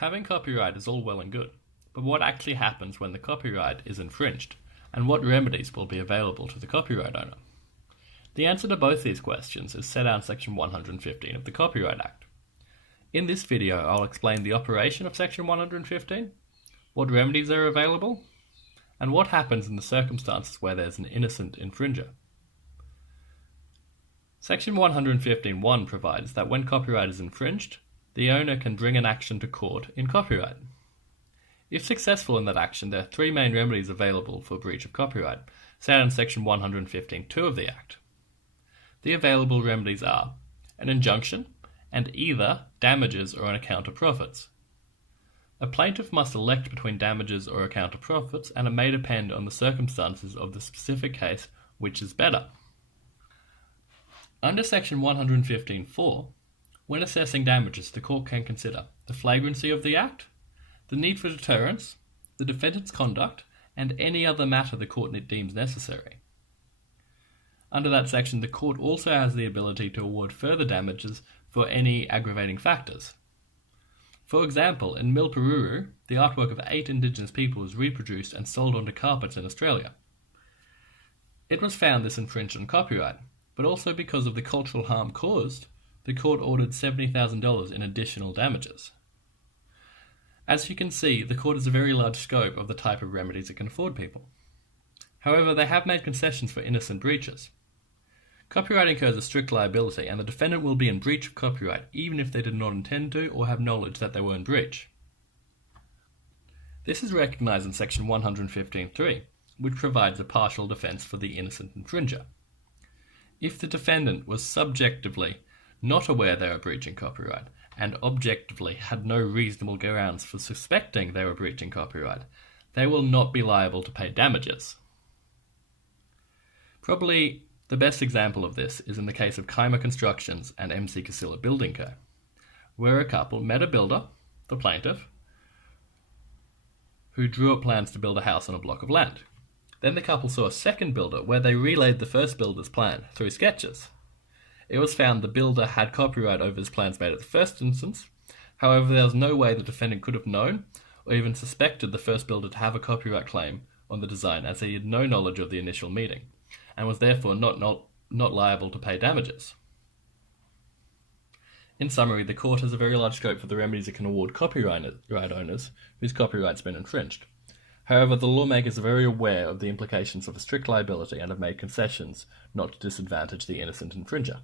Having copyright is all well and good, but what actually happens when the copyright is infringed, and what remedies will be available to the copyright owner? The answer to both these questions is set out in Section 115 of the Copyright Act. In this video, I'll explain the operation of Section 115, what remedies are available, and what happens in the circumstances where there's an innocent infringer. Section 115.1 provides that when copyright is infringed, the owner can bring an action to court in copyright. If successful in that action, there are three main remedies available for breach of copyright, set out in Section 115.2 of the Act. The available remedies are an injunction and either damages or an account of profits. A plaintiff must elect between damages or account of profits, and it may depend on the circumstances of the specific case which is better. Under Section 115.4, when assessing damages, the court can consider the flagrancy of the act, the need for deterrence, the defendant's conduct, and any other matter the court deems necessary. Under that section, the court also has the ability to award further damages for any aggravating factors. For example, in Milparuru, the artwork of 8 Indigenous people was reproduced and sold onto carpets in Australia. It was found this infringed on copyright, but also because of the cultural harm caused, the court ordered $70,000 in additional damages. As you can see, the court has a very large scope of the type of remedies it can afford people. However, they have made concessions for innocent breaches. Copyright incurs a strict liability, and the defendant will be in breach of copyright even if they did not intend to or have knowledge that they were in breach. This is recognised in Section 115.3, which provides a partial defence for the innocent infringer. If the defendant was subjectively not aware they were breaching copyright, and objectively had no reasonable grounds for suspecting they were breaching copyright, they will not be liable to pay damages. Probably the best example of this is in the case of Kaima Constructions and MC Casilla Building Co., where a couple met a builder, the plaintiff, who drew up plans to build a house on a block of land. Then the couple saw a second builder where they relayed the first builder's plan through sketches. It was found the builder had copyright over his plans made at the first instance. However, there was no way the defendant could have known or even suspected the first builder to have a copyright claim on the design, as he had no knowledge of the initial meeting, and was therefore not liable to pay damages. In summary, the court has a very large scope for the remedies it can award copyright owners whose copyright's been infringed. However, the lawmakers are very aware of the implications of a strict liability and have made concessions not to disadvantage the innocent infringer.